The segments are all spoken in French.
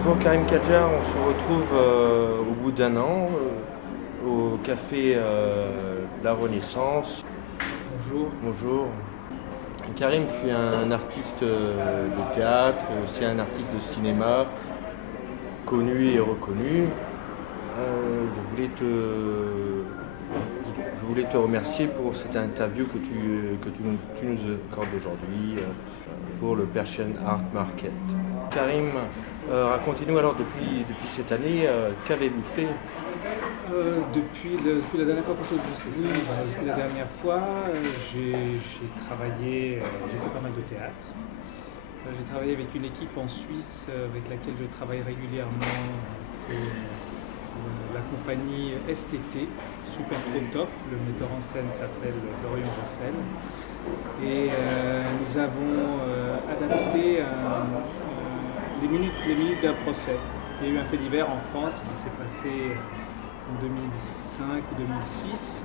Bonjour Karim Kadjar, on se retrouve au bout d'un an au café La Renaissance. Bonjour. Bonjour. Karim, tu es un artiste de théâtre, aussi un artiste de cinéma, connu et reconnu. Je voulais te remercier pour cette interview que tu nous accordes aujourd'hui pour le Persian Art Market. Karim, racontez-nous alors depuis cette année, qu'avez-vous fait? Depuis la dernière fois qu'on s'est vu, c'est ça. Depuis la dernière fois, j'ai travaillé, j'ai fait pas mal de théâtre. J'ai travaillé avec une équipe en Suisse avec laquelle je travaille régulièrement. C'est la compagnie STT, Super Trop Top. Le metteur en scène s'appelle Dorian Rossel. Et nous avons adapté les minutes d'un procès. Il y a eu un fait divers en France qui s'est passé en 2005 ou 2006.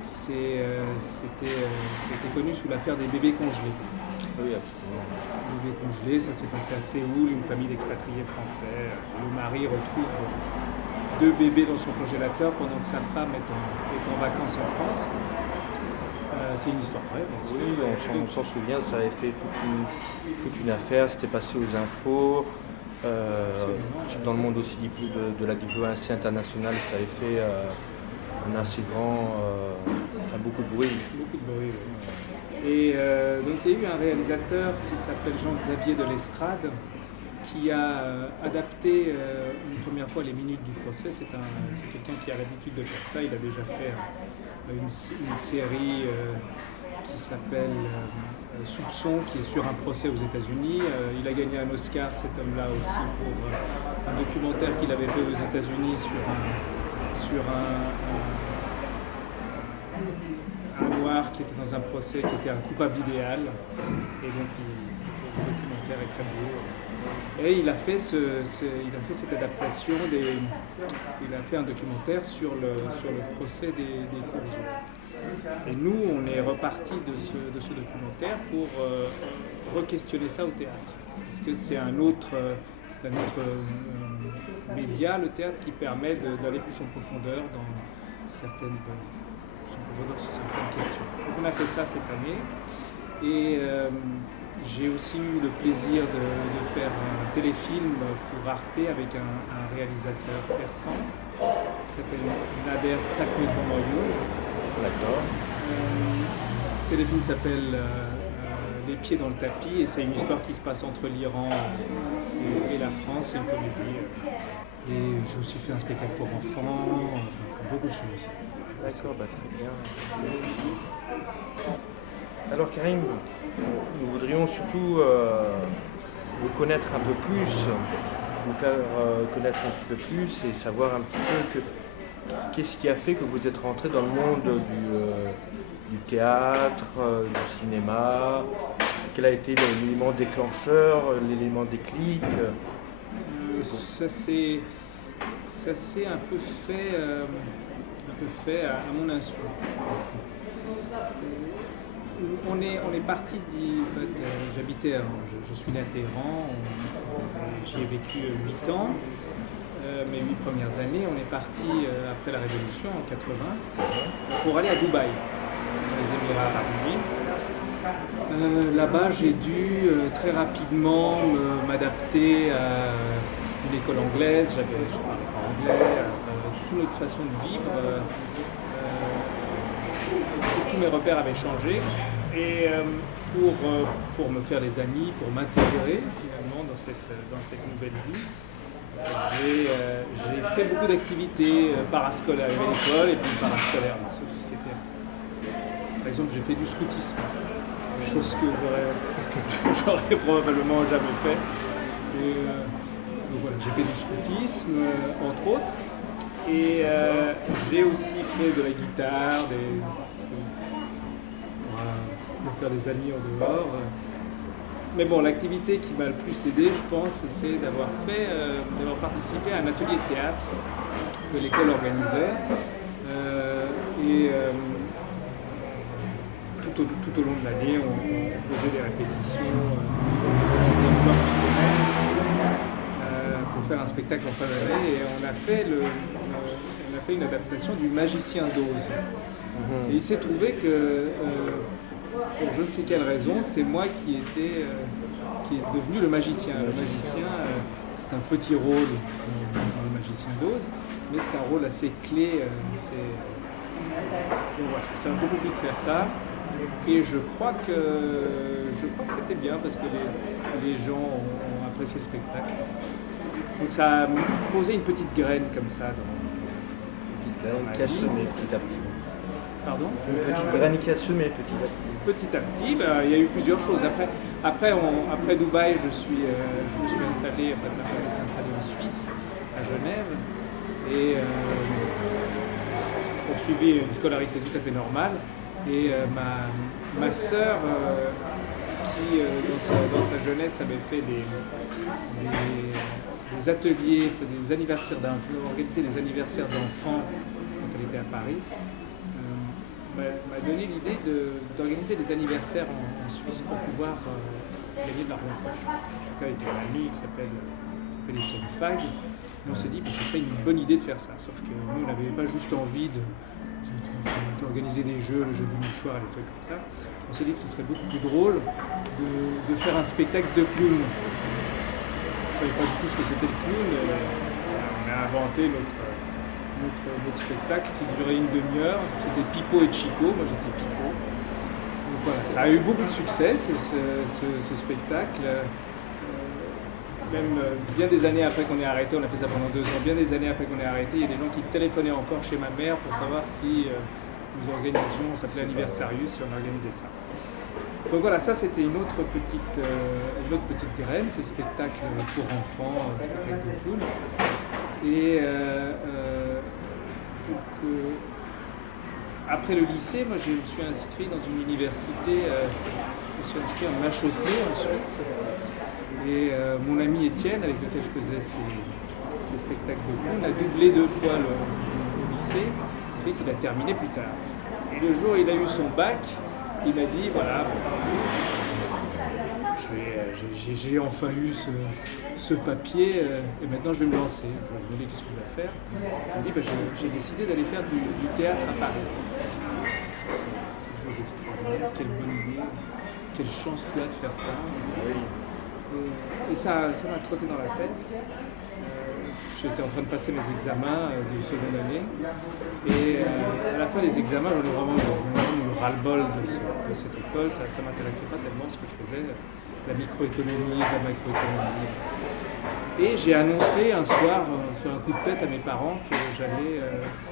C'était connu sous l'affaire des bébés congelés. Oui, absolument. Les bébés congelés, ça s'est passé à Séoul, une famille d'expatriés français. Le mari retrouve 2 bébés dans son congélateur pendant que sa femme est en vacances en France. C'est une histoire vraie, bien sûr. Oui, on s'en souvient, ça avait fait toute une affaire, c'était passé aux infos. Dans le monde aussi de la diplomatie internationale, ça avait fait un assez grand, beaucoup de bruit. Beaucoup de bruit, oui. Et donc il y a eu un réalisateur qui s'appelle Jean-Xavier de l'Estrade qui a adapté une première fois les minutes du procès. C'est quelqu'un qui a l'habitude de faire ça. Il a déjà fait une série qui s'appelle Soupçon, qui est sur un procès aux États-Unis. Il a gagné un Oscar, cet homme-là aussi, pour un documentaire qu'il avait fait aux États-Unis sur un noir qui était dans un procès, qui était un coupable idéal. Et donc le documentaire est très beau. Et il a fait cette adaptation, il a fait un documentaire sur le procès des courgeaux. Et nous, on est reparti de ce documentaire pour re-questionner ça au théâtre. Parce que c'est un autre média, le théâtre, qui permet d'aller plus en profondeur sur certaines questions. Donc on a fait ça cette année. Et j'ai aussi eu le plaisir de faire un téléfilm pour Arte avec un réalisateur persan qui s'appelle Nader Takmetomoyou. D'accord. Le téléfilm s'appelle Les pieds dans le tapis et c'est une histoire qui se passe entre l'Iran et la France, c'est une comédie. Et j'ai aussi fait un spectacle pour enfants, beaucoup de choses. D'accord, très bien. Alors Karim, nous voudrions surtout vous connaître un peu plus, vous faire connaître un petit peu plus et savoir un petit peu qu'est-ce qui a fait que vous êtes rentré dans le monde du théâtre, du cinéma. Quel a été l'élément déclencheur, l'élément déclic? Ça s'est un peu fait à mon insu. On est parti j'habitais, je suis né à Téhéran, j'y ai vécu 8 ans. Mes 8 premières années, on est parti après la Révolution en 80 pour aller à Dubaï, dans les Émirats arabes unis. Là-bas, j'ai dû très rapidement m'adapter à une école anglaise. Je ne parlais pas anglais, toute une autre façon de vivre. Tous mes repères avaient changé. Et pour me faire des amis, pour m'intégrer finalement dans cette nouvelle vie, j'ai fait beaucoup d'activités parascolaires à l'école et puis parascolaires, c'est tout ce qui était. Par exemple, j'ai fait du scoutisme, chose que j'aurais probablement jamais fait. Donc voilà, j'ai fait du scoutisme, entre autres, et j'ai aussi fait de la guitare, pour faire des amis en dehors. Mais bon, l'activité qui m'a le plus aidé, je pense, c'est d'avoir participé à un atelier de théâtre que l'école organisait. Tout au long de l'année, on faisait des répétitions. C'était une fois par semaine. spectacle en fin d'année et on a fait une adaptation du Magicien d'Oz. Et il s'est trouvé que, pour je ne sais quelle raison, c'est moi qui est devenu le magicien. Le magicien, c'est un petit rôle dans le Magicien d'Oz, mais c'est un rôle assez clé. Donc voilà, ça m'a beaucoup plu de faire ça. Et je crois que c'était bien parce que les gens ont apprécié le spectacle. Donc ça a posé une petite graine comme ça dans ma vie. Petit à petit. Pardon ? Une petite graine qui a semé petit à petit. Petit à petit, il y a eu plusieurs choses. Après Dubaï, je me suis installé, ma famille s'est installée en Suisse, à Genève, et poursuivi une scolarité tout à fait normale. Et ma sœur, qui dans sa jeunesse avait fait des ateliers, des anniversaires organisé des anniversaires d'enfants quand elle était à Paris, m'a donné l'idée d'organiser des anniversaires en Suisse pour pouvoir gagner de l'argent poche. J'étais avec un ami qui s'appelle Étienne Fag, et on s'est dit que ce serait une bonne idée de faire ça. Sauf que nous, on n'avait pas juste envie d'organiser des jeux, le jeu du mouchoir et des trucs comme ça. On s'est dit que ce serait beaucoup plus drôle de faire un spectacle de clown. Je ne savais pas du tout ce que c'était le clown. On a inventé notre spectacle qui durait une demi-heure. C'était Pipo et Chico, moi j'étais Pipo. Donc voilà, ça a eu beaucoup de succès ce spectacle. Même bien des années après qu'on ait arrêté, on a fait ça pendant 2 ans, bien des années après qu'on ait arrêté, il y a des gens qui téléphonaient encore chez ma mère pour savoir si nous organisions, on s'appelait Anniversarius, si on organisait ça. Donc voilà, ça c'était une autre petite graine, ces spectacles pour enfants, spectacles de foule. Et après le lycée, moi je me suis inscrit dans une université, je me suis inscrit en HEC en Suisse. Et mon ami Étienne, avec lequel je faisais ces spectacles de clown, a doublé 2 fois le lycée, ce qui fait qu'il a terminé plus tard. Et le jour où il a eu son bac, il m'a dit voilà, j'ai enfin eu ce papier et maintenant je vais me lancer. Je me dis qu'est-ce que je vais faire. Il m'a dit j'ai décidé d'aller faire du théâtre à Paris. Je me suis dit, c'est quelque chose d'extraordinaire, quelle bonne idée, quelle chance tu as de faire ça. Et ça m'a trotté dans la tête. J'étais en train de passer mes examens de seconde année. Et à la fin des examens, j'en ai vraiment eu ras-le-bol de cette école. Ça ne m'intéressait pas tellement ce que je faisais, la microéconomie, la macroéconomie. Et j'ai annoncé un soir, sur un coup de tête à mes parents, que j'allais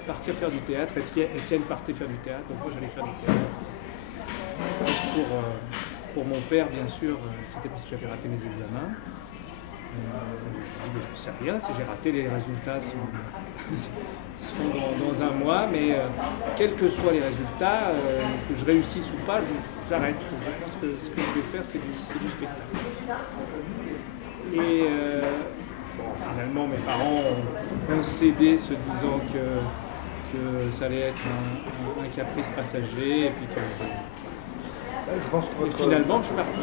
partir faire du théâtre. Étienne partait faire du théâtre, donc moi j'allais faire du théâtre. Pour mon père, bien sûr, c'était parce que j'avais raté mes examens. Je dis, je ne sais rien, si j'ai raté, les résultats sont dans un mois, mais quels que soient les résultats, que je réussisse ou pas, j'arrête. Je pense que ce que je vais faire, c'est du spectacle. Et finalement, mes parents ont cédé, se disant que ça allait être un caprice passager, et puis que et finalement, je suis parti.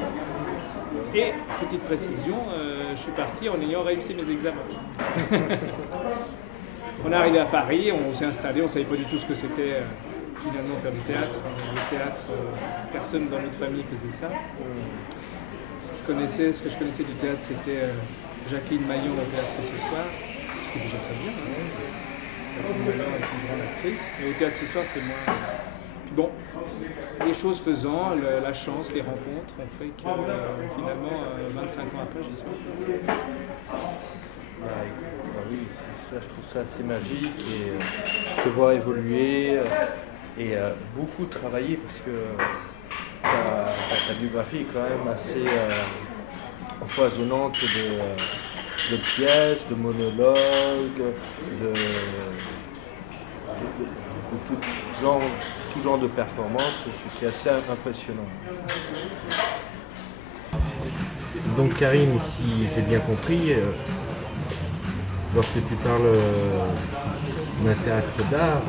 Et, petite précision, je suis parti en ayant réussi mes examens. On est arrivé à Paris, on s'est installé, on ne savait pas du tout ce que c'était finalement faire du théâtre. Le théâtre, personne dans notre famille faisait ça. Ce que je connaissais du théâtre, c'était Jacqueline Maillon au Théâtre ce soir, ce qui est déjà très bien. Jacqueline Maillon est une grande actrice, mais au Théâtre ce soir, c'est moins... Bon, les choses faisant, la chance, les rencontres ont fait que finalement, 25 ans après, j'y suis. Oui, ça, je trouve ça assez magique et te voir évoluer et beaucoup travailler parce que ta biographie est quand même assez foisonnante de pièces, de monologues, de tout genre de performances, c'est assez impressionnant. Donc Karim, si j'ai bien compris, lorsque tu parles d'un théâtre d'art,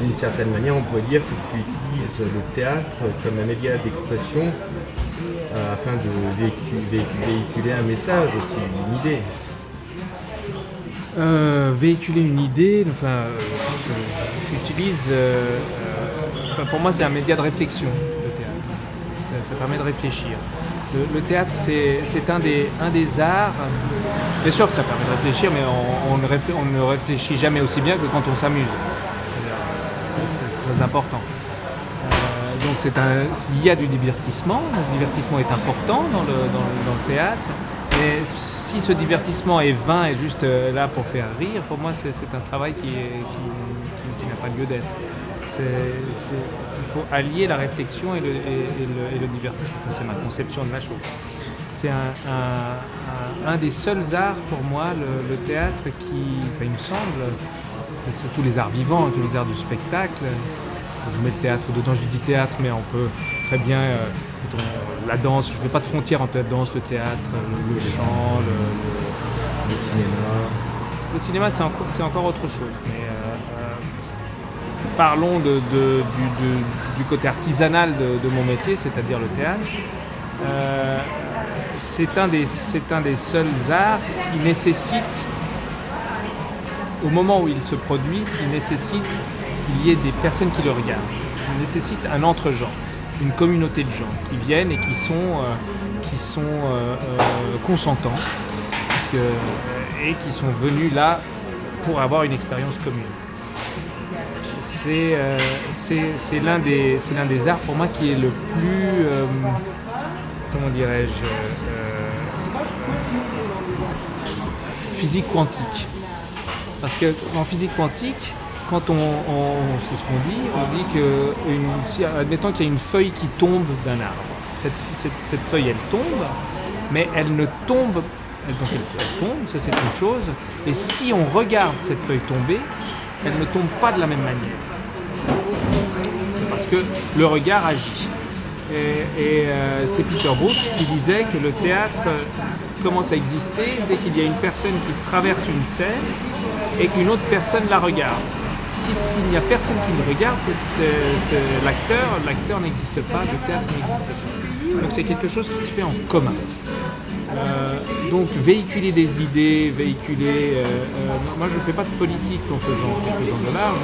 d'une certaine manière on pourrait dire que tu utilises le théâtre comme un média d'expression afin de véhiculer un message aussi, une idée. Véhiculer une idée, j'utilise, pour moi c'est un média de réflexion, le théâtre. Ça permet de réfléchir. Le théâtre c'est un des arts, bien sûr que ça permet de réfléchir, mais on ne réfléchit jamais aussi bien que quand on s'amuse. C'est très important. Donc il y a du divertissement, le divertissement est important dans le théâtre. Mais si ce divertissement est vain et juste là pour faire rire, pour moi c'est un travail qui n'a pas lieu d'être. Il faut allier la réflexion et le divertissement. C'est ma conception de la chose. C'est un des seuls arts pour moi, le théâtre, il me semble, c'est tous les arts vivants, tous les arts du spectacle. Je mets le théâtre dedans, je dis théâtre, mais on peut très bien... la danse, je ne fais pas de frontières entre la danse, le théâtre, le chant, le cinéma. Le cinéma, c'est encore autre chose. Mais parlons du côté artisanal de mon métier, c'est-à-dire le théâtre. C'est un des seuls arts qui nécessite, au moment où il se produit, qui nécessite qu'il y ait des personnes qui le regardent. Il nécessite un entre-gens, une communauté de gens qui viennent et qui sont consentants et qui sont venus là pour avoir une expérience commune. C'est l'un des arts pour moi qui est le plus, comment dirais-je, physique quantique. Parce qu'en physique quantique, quand c'est ce qu'on dit, on dit que, admettons qu'il y a une feuille qui tombe d'un arbre. Cette feuille, elle tombe, mais elle ne tombe, donc elle tombe, ça c'est une chose, et si on regarde cette feuille tomber, elle ne tombe pas de la même manière. C'est parce que le regard agit. Et c'est Peter Brook qui disait que le théâtre commence à exister dès qu'il y a une personne qui traverse une scène et qu'une autre personne la regarde. S'il n'y a personne qui le regarde, l'acteur n'existe pas, le théâtre n'existe pas. Donc c'est quelque chose qui se fait en commun. Donc véhiculer des idées, moi je ne fais pas de politique en faisant de l'art,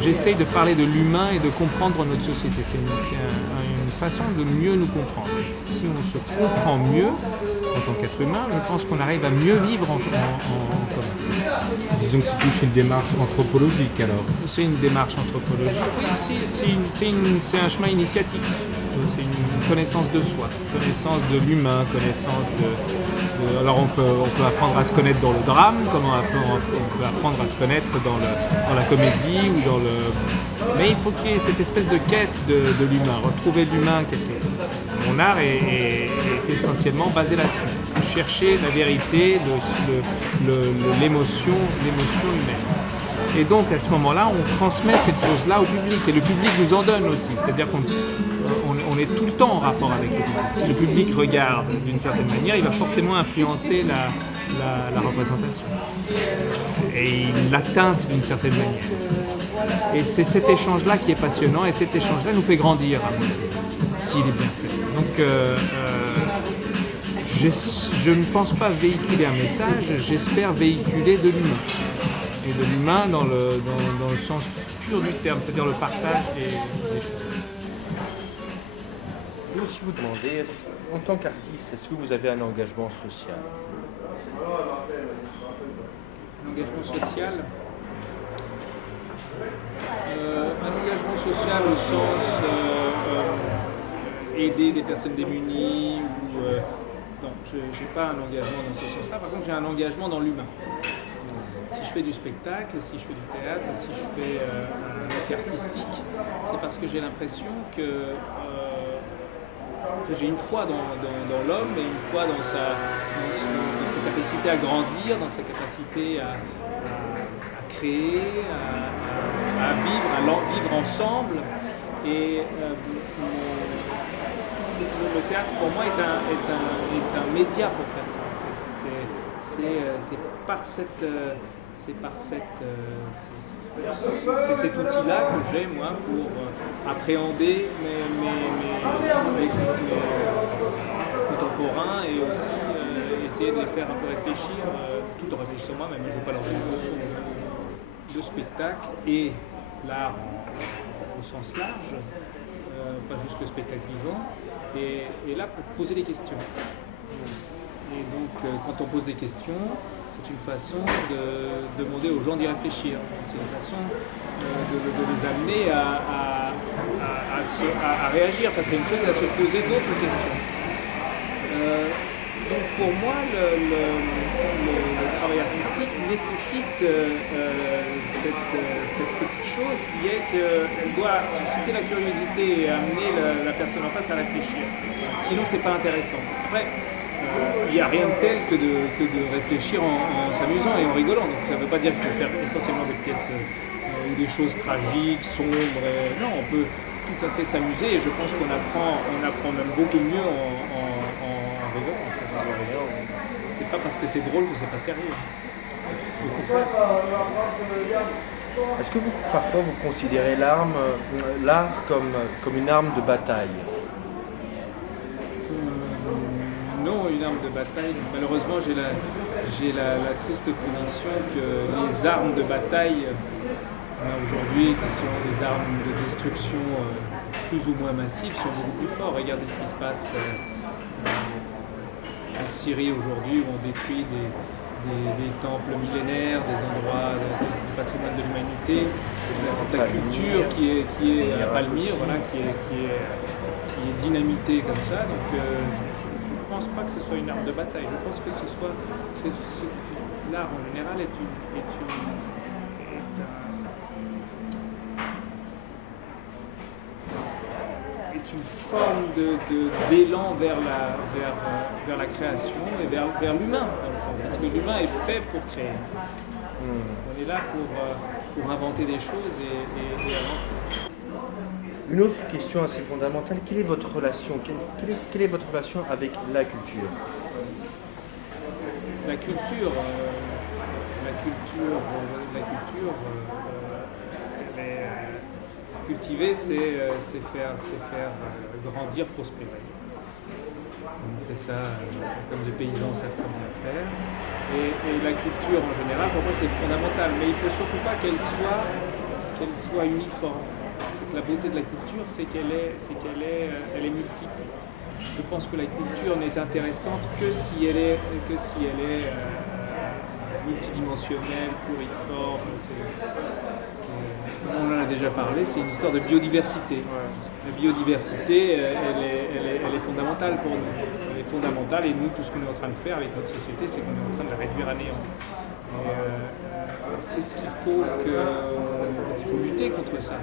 j'essaye de parler de l'humain et de comprendre notre société. C'est une façon de mieux nous comprendre. Si on se comprend mieux en tant qu'être humain, je pense qu'on arrive à mieux vivre en commun. Disons que c'est plus une démarche anthropologique alors. C'est une démarche anthropologique, oui, c'est un chemin initiatique. C'est une connaissance de soi, connaissance de l'humain, connaissance de... Alors on peut apprendre à se connaître dans le drame, comme on peut apprendre à se connaître dans la comédie ou dans le... Mais il faut qu'il y ait cette espèce de quête de l'humain, retrouver l'humain quelque part. Mon art est essentiellement basé là-dessus. Chercher la vérité, l'émotion humaine. Et donc à ce moment-là, on transmet cette chose-là au public et le public nous en donne aussi. C'est-à-dire qu'on est tout le temps en rapport avec le public. Si le public regarde d'une certaine manière, il va forcément influencer la représentation. Et il la teinte d'une certaine manière. Et c'est cet échange-là qui est passionnant et cet échange-là nous fait grandir, à mon avis, s'il est bien fait. Donc je ne pense pas véhiculer un message, j'espère véhiculer de l'humain. Et de l'humain dans le sens pur du terme, c'est-à-dire le partage des choses. Je vais aussi vous demander, en tant qu'artiste, est-ce que vous avez un engagement social ? Un engagement social un engagement social au sens aider des personnes démunies ou... non, je n'ai pas un engagement dans ce sens-là. Par contre, j'ai un engagement dans l'humain. Si je fais du spectacle, si je fais du théâtre, si je fais un métier artistique, c'est parce que j'ai l'impression que j'ai une foi dans l'homme et une foi dans sa capacité à grandir, dans sa capacité à créer, à vivre ensemble. Et le théâtre pour moi est un média pour faire ça. C'est cet outil-là que j'ai moi pour appréhender mes contemporains et aussi essayer de les faire un peu réfléchir, tout en réfléchissant moi-même. Je ne veux pas leur donner une leçon de spectacle et l'art au sens large, pas juste le spectacle vivant, et là pour poser des questions. Et donc quand on pose des questions, c'est une façon de demander aux gens d'y réfléchir. C'est une façon de les amener à réagir face à une chose et à se poser d'autres questions. Donc pour moi, le travail artistique nécessite cette petite chose qui est qu'elle doit susciter la curiosité et amener la personne en face à réfléchir. Sinon, c'est pas intéressant. Après, il n'y a rien de tel que de réfléchir en s'amusant et en rigolant. Donc ça ne veut pas dire qu'il faut faire essentiellement des pièces ou des choses tragiques, sombres. Non, on peut tout à fait s'amuser et je pense qu'on apprend même beaucoup mieux en rigolant. C'est pas parce que c'est drôle que c'est pas sérieux. Au contraire. Est-ce que parfois vous considérez l'art comme une arme de bataille? Non, une arme de bataille. Malheureusement, j'ai la triste conviction que les armes de bataille aujourd'hui, qui sont des armes de destruction plus ou moins massives, sont beaucoup plus fortes. Regardez ce qui se passe en Syrie aujourd'hui, où on détruit des temples millénaires, des endroits du patrimoine de l'humanité, la culture qui est à Palmyre, voilà, qui est dynamitée comme ça. Donc je ne pense pas que ce soit une arme de bataille. Je pense que l'art en général est une forme d'élan vers la création et vers l'humain, dans le fond. Parce que l'humain est fait pour créer. On est là pour inventer des choses et avancer. Une autre question assez fondamentale, quelle est votre relation avec la culture? La culture, cultiver, c'est faire grandir, prospérer. On fait ça comme les paysans savent très bien faire. Et la culture en général, pour moi, c'est fondamental. Mais il ne faut surtout pas qu'elle soit uniforme. La beauté de la culture, c'est qu'elle est multiple. Je pense que la culture n'est intéressante que si elle est multidimensionnelle, pluriforme. On en a déjà parlé, c'est une histoire de biodiversité. La biodiversité, elle est fondamentale pour nous. Elle est fondamentale et nous, tout ce qu'on est en train de faire avec notre société, c'est qu'on est en train de la réduire à néant. C'est ce qu'il faut il faut lutter contre ça.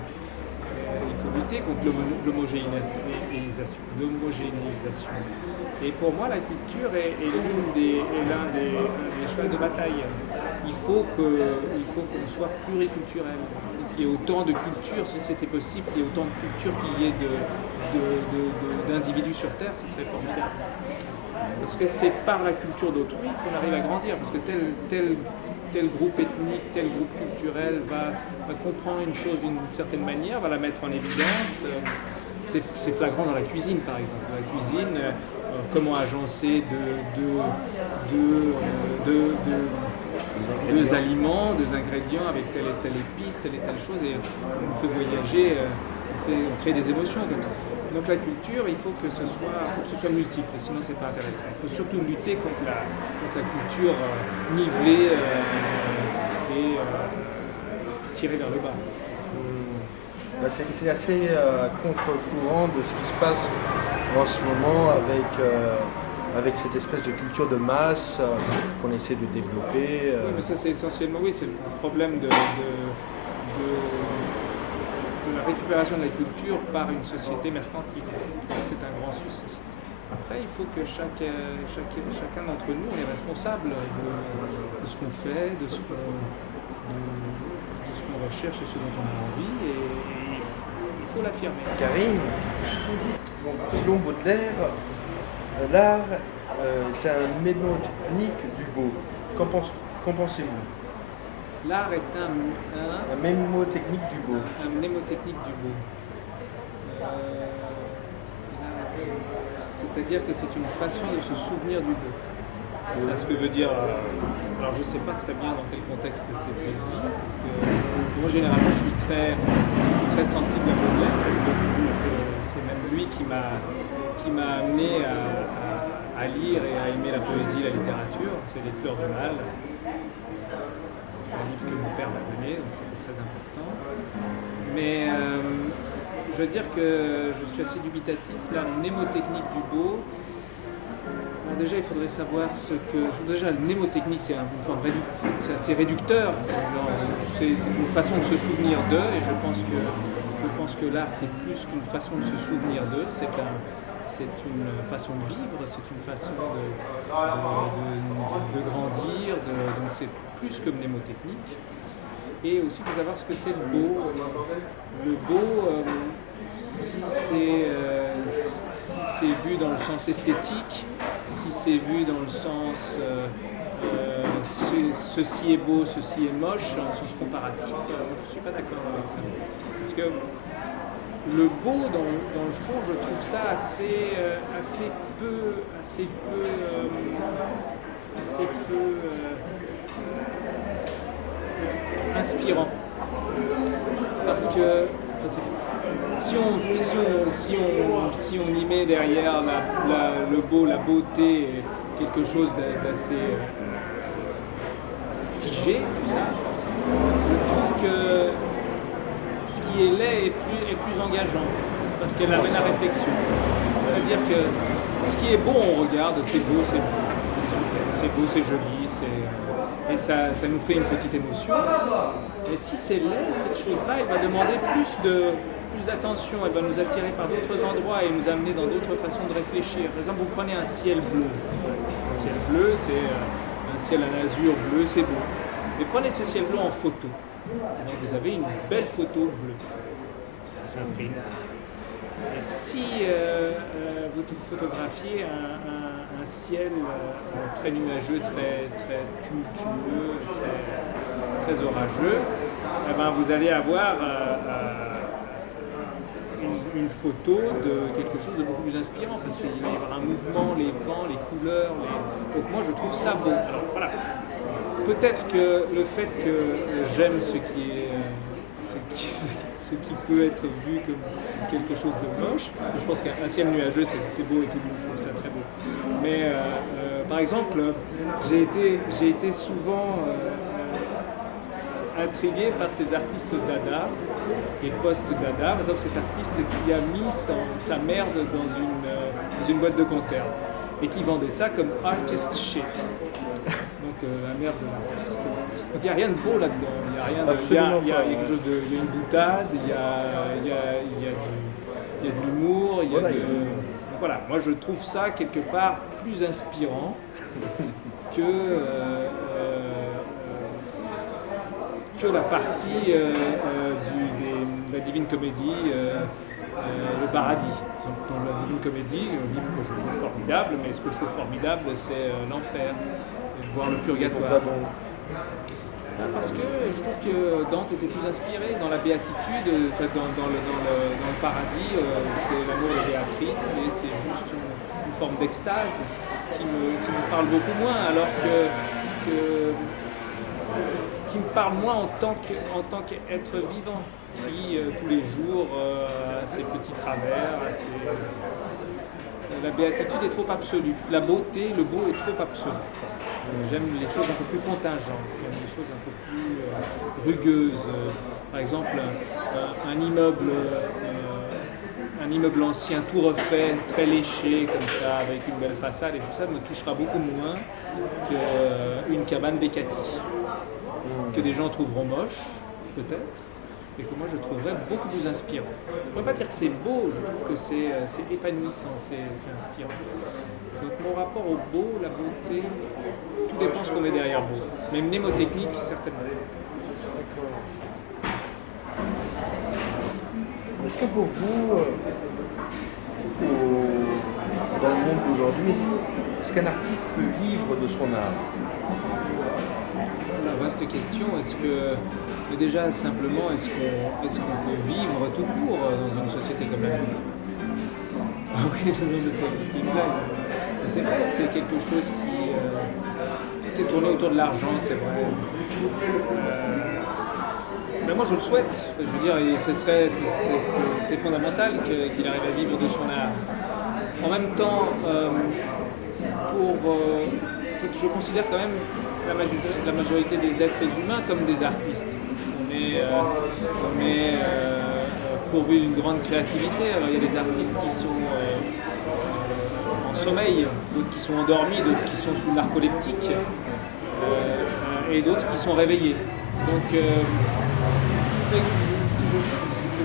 Il faut lutter contre l'homogénéisation. Et pour moi, la culture est l'un des chevals de bataille. Il faut qu'on soit pluriculturel. Qu'il y ait autant de cultures, si c'était possible, qu'il y ait autant de cultures qu'il y ait d'individus sur Terre, ce serait formidable. Parce que c'est par la culture d'autrui qu'on arrive à grandir. Parce que tel groupe ethnique, tel groupe culturel va comprendre une chose d'une certaine manière, va la mettre en évidence. C'est flagrant dans la cuisine, par exemple. Dans la cuisine, comment agencer deux aliments, deux ingrédients avec telle et telle épice, telle et telle chose, et on nous fait voyager, on crée des émotions comme ça. Donc la culture, il faut que ce soit multiple, sinon c'est pas intéressant. Il faut surtout lutter contre la culture nivelée et tirée vers le bas. C'est assez contre-courant de ce qui se passe en ce moment avec cette espèce de culture de masse qu'on essaie de développer. Oui, mais ça c'est essentiellement, c'est le problème de la récupération de la culture par une société mercantile. Ça c'est un grand souci. Après, il faut que chacun d'entre nous, on est responsable de ce qu'on fait, de ce qu'on recherche et ce dont on a envie, et il faut l'affirmer. Karim, selon Baudelaire, l'art est un mnémotechnique du beau. Qu'en pensez-vous? L'art est un mnémotechnique du beau. Un mnémotechnique du beau. C'est-à-dire que c'est une façon de se souvenir du beau. C'est ça ce que veut dire. Alors je ne sais pas très bien dans quel contexte c'était dit, parce que moi généralement je suis très sensible à Baudelaire. J'aime beaucoup, c'est même lui qui m'a amené à lire et à aimer la poésie, la littérature. C'est Les Fleurs du Mal. C'est un livre que mon père m'a donné, donc c'était très important. Mais je veux dire que je suis assez dubitatif. La mnémotechnique du beau, alors déjà il faudrait savoir ce que... Déjà le mnémotechnique c'est c'est assez réducteur. C'est une façon de se souvenir d'eux, et je pense que l'art c'est plus qu'une façon de se souvenir d'eux, c'est une façon de vivre, c'est une façon de grandir, donc c'est plus que mnémotechnique. Et aussi il faut savoir ce que c'est le beau. Le beau, si c'est vu dans le sens esthétique, si c'est vu dans le sens ceci est beau, ceci est moche, dans le sens comparatif, je ne suis pas d'accord avec ça. Parce que le beau, dans le fond, je trouve ça assez peu inspirant. Parce que si on y met derrière le beau, la beauté, quelque chose d'assez figé, comme ça, je trouve que ce qui est laid est plus engageant, parce qu'elle amène à réflexion. C'est-à-dire que ce qui est beau, on regarde, c'est beau, c'est super, c'est beau, c'est joli, et ça nous fait une petite émotion. Et si c'est laid, cette chose-là, elle va demander plus d'attention, elle va nous attirer par d'autres endroits et nous amener dans d'autres façons de réfléchir. Par exemple, vous prenez un ciel bleu. Un ciel bleu, c'est un ciel à l'azur bleu, c'est beau. Mais prenez ce ciel bleu en photo. Alors vous avez une belle photo bleue. Ça s'imprime comme ça. Et si vous photographiez un ciel très nuageux, très tumultueux, très orageux, eh ben vous allez avoir une photo de quelque chose de beaucoup plus inspirant, parce qu'il va y avoir un mouvement, les vents, les couleurs. Donc moi je trouve ça beau. Alors voilà. Peut-être que le fait que j'aime ce qui peut être vu comme quelque chose de moche, je pense qu'un ciel nuageux c'est beau et tout le monde trouve ça très beau. Mais par exemple, j'ai été souvent intrigué par ces artistes dada et post-dada. Par exemple, cet artiste qui a mis sa merde dans une boîte de conserve et qui vendait ça comme artist shit. Donc la merde de l'artiste. Donc il n'y a rien de beau là-dedans. Il y a rien de, il y a quelque chose de, il y a une boutade, il y a de l'humour, il y a de. Donc voilà, moi je trouve ça quelque part plus inspirant que la partie de la Divine Comédie, le paradis. Donc, dans la Divine Comédie, un livre que je trouve formidable, mais ce que je trouve formidable, c'est l'enfer, voire le purgatoire. Parce que je trouve que Dante était plus inspiré dans la béatitude, dans le paradis, c'est l'amour de Béatrice, et c'est juste une forme d'extase qui me parle beaucoup moins, alors qui me parle moins en tant qu'être vivant, qui tous les jours a ses petits travers, la béatitude est trop absolue, la beauté, le beau est trop absolu. J'aime les choses un peu plus contingentes, j'aime les choses un peu plus rugueuses. Par exemple, un immeuble ancien tout refait, très léché comme ça, avec une belle façade et tout ça, me touchera beaucoup moins qu'une cabane Beccati, que des gens trouveront moche, peut-être, et que moi je trouverais beaucoup plus inspirant. Je ne pourrais pas dire que c'est beau, je trouve que c'est épanouissant, c'est inspirant. Donc mon rapport au beau, la beauté, tout dépend ce qu'on met derrière beau. Mais mnémotechnique, certainement. D'accord. Est-ce que pour vous, dans le monde d'aujourd'hui, est-ce qu'un artiste peut vivre de son art? La vaste question, mais déjà simplement, est-ce qu'on peut vivre tout court dans une société comme la nôtre? Ah oui, non, mais c'est une blague. Mais c'est vrai, c'est quelque chose tout est tourné autour de l'argent, c'est vrai. Mais moi je le souhaite, je veux dire, c'est fondamental qu'il arrive à vivre de son art. En même temps, je considère quand même la majorité des êtres humains comme des artistes. Parce qu'on est pourvu d'une grande créativité. Alors il y a des artistes qui sont en sommeil, d'autres qui sont endormis, d'autres qui sont sous narcoleptique, et d'autres qui sont réveillés. Donc je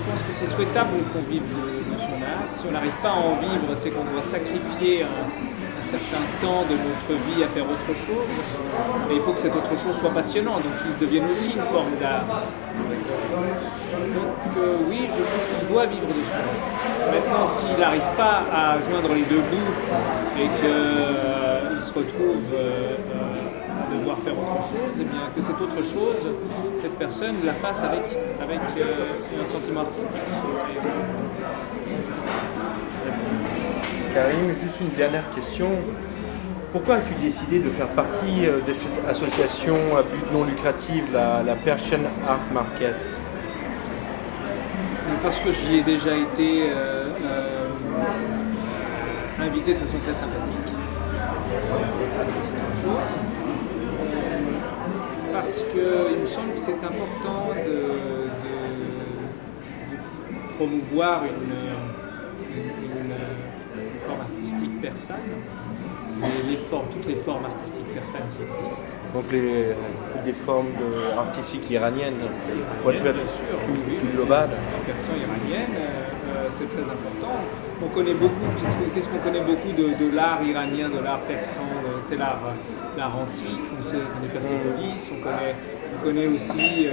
pense que c'est souhaitable qu'on vive de son art. Si on n'arrive pas à en vivre, c'est qu'on doit sacrifier un certain temps de notre vie à faire autre chose. Et il faut que cette autre chose soit passionnant, donc qu'il devienne aussi une forme d'art. Donc oui, je pense qu'il doit vivre de son art. Maintenant, s'il n'arrive pas à joindre les deux bouts et qu'il se retrouve à devoir faire autre chose, et bien que cette autre chose, cette personne la fasse avec un sentiment artistique. Karim, juste une dernière question. Pourquoi as-tu décidé de faire partie de cette association à but non lucratif, la Persian Art Market? Parce que j'y ai déjà été invité de façon très sympathique. Ça, c'est une chose. Parce qu'il me semble que c'est important de promouvoir une forme artistique persane, toutes les formes artistiques persanes qui existent. Donc des formes artistiques iraniennes, pour être Bien sûr, plus global. Persan iranienne, c'est très important. On connaît beaucoup, qu'est-ce qu'on connaît beaucoup de l'art iranien, de l'art persan, c'est l'art antique, on connaît Persépolis, on connaît aussi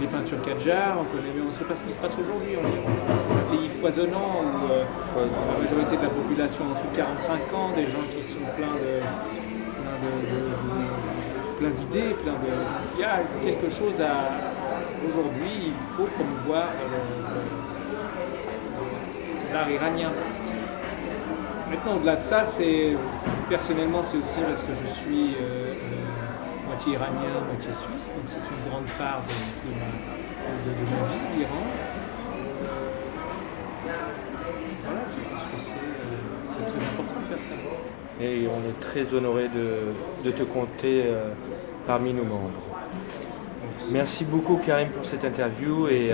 les peintures Kadjar, mais on ne sait pas ce qui se passe aujourd'hui en Iran. C'est un pays foisonnant où la majorité de la population en dessous de 45 ans, des gens qui sont plein d'idées, il y a quelque chose aujourd'hui, il faut promouvoir l'art iranien. Maintenant, au-delà de ça, personnellement, c'est aussi parce que je suis moitié iranien, moitié suisse, donc c'est une grande part de ma vie, l'Iran. Voilà, je pense que c'est très important de faire ça. Et on est très honoré de te compter parmi nos membres. Merci beaucoup Karim pour cette interview et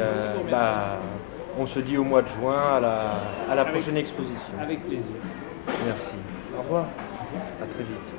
on se dit au mois de juin à la prochaine exposition. Avec plaisir. Merci. Au revoir. À très vite.